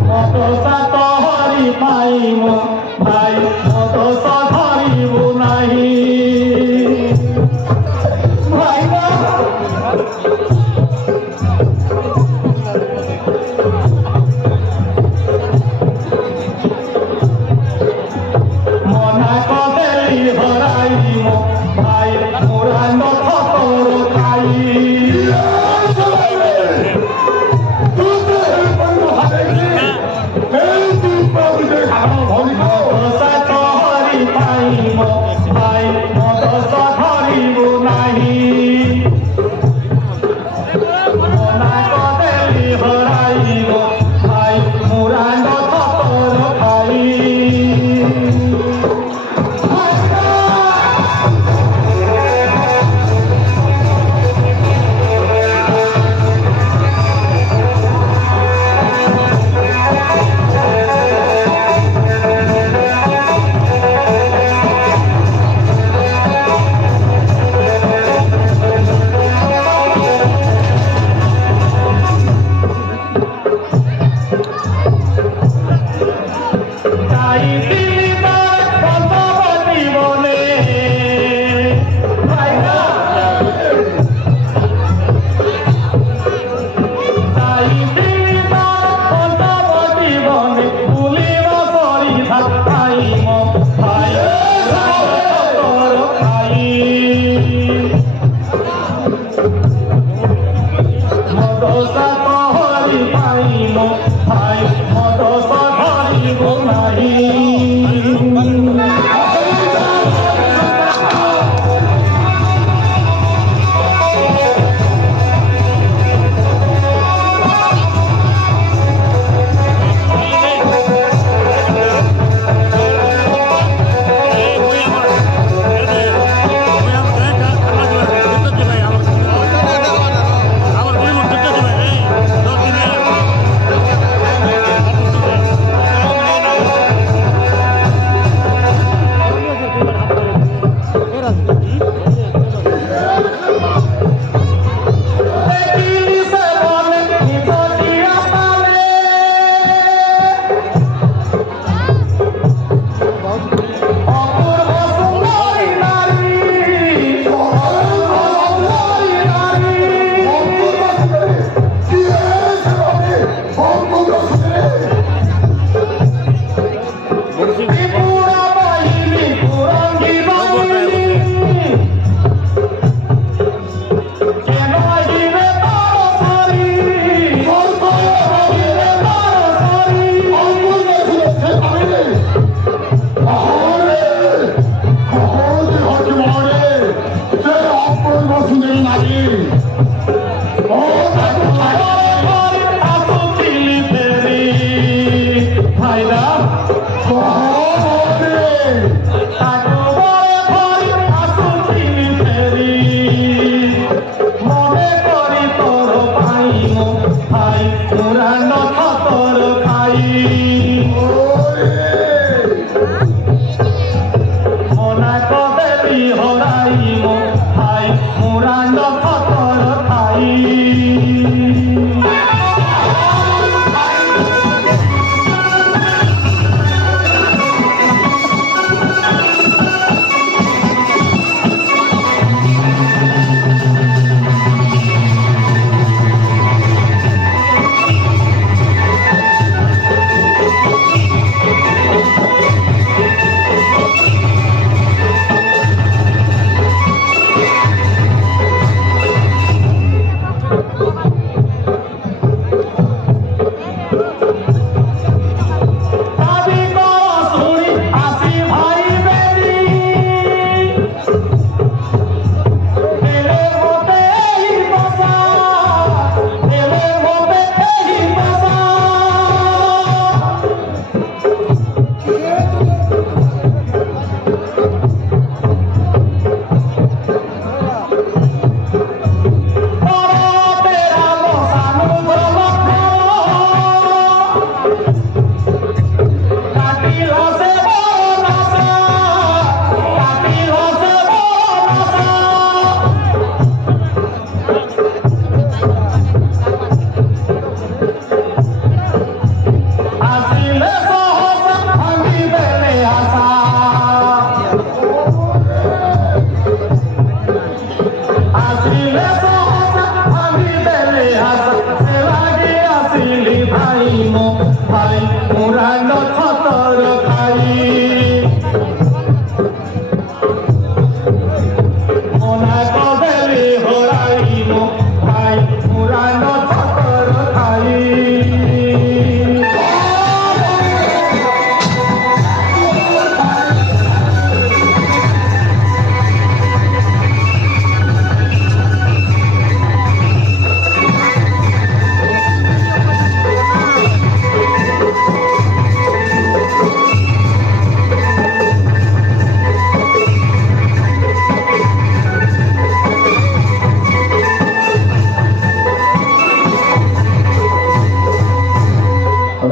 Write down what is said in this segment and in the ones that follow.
মত সাত হরি পাইম ভাই মত ধরিব নাহি ভাই মনা কদেলি হরাইম ভাই মোরা নথ তোর খাই সাত হরি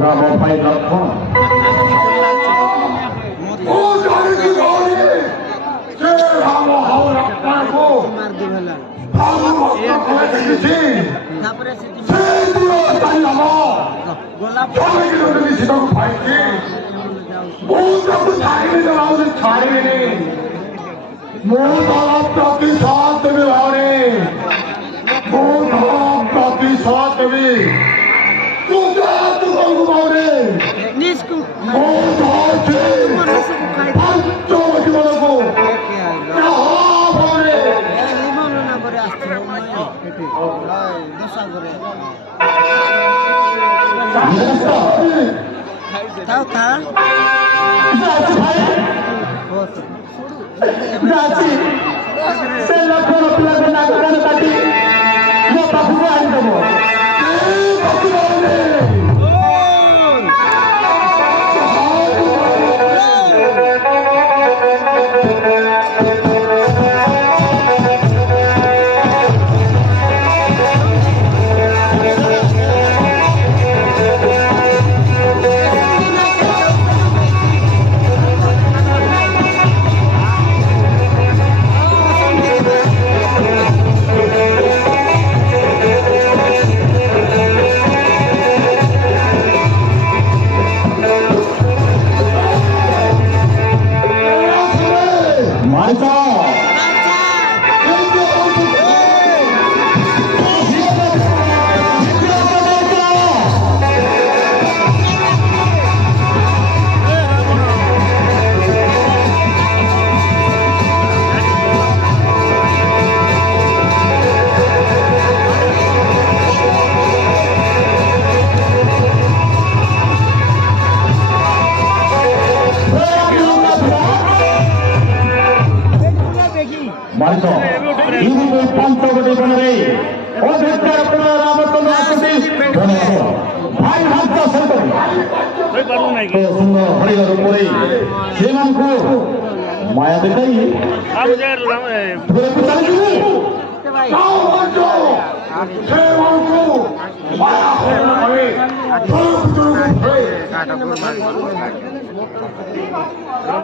राम भाई लक्ष्मण ओ जानकी गौरी से राम हो लक्ष्मण को राम भक्त को देखिছি से दियो ताई राम जानकी गौरी सीता को पाइছি वो सब छाड़ने जलाओ से छाड़ने नहीं वो धर्म प्रतिशत भी भावने वो धर्म प्रतिशत भी तू जा तू को भावने वो धर्म पंचो जीवन को क्या भावने তাও তা जाची से लखन पिला नागरान काटी मो पाखु आनि देबो मारितो इनी कोई पंचवटी बन रही ओ देखकर अपना रामचंद्र आकृति भाई भक्त संत तो सुंदर हरिहर पुरी सेमन को माया दिखाई पूरे चल गई जाओ बंजो सेवन को माया होवे तो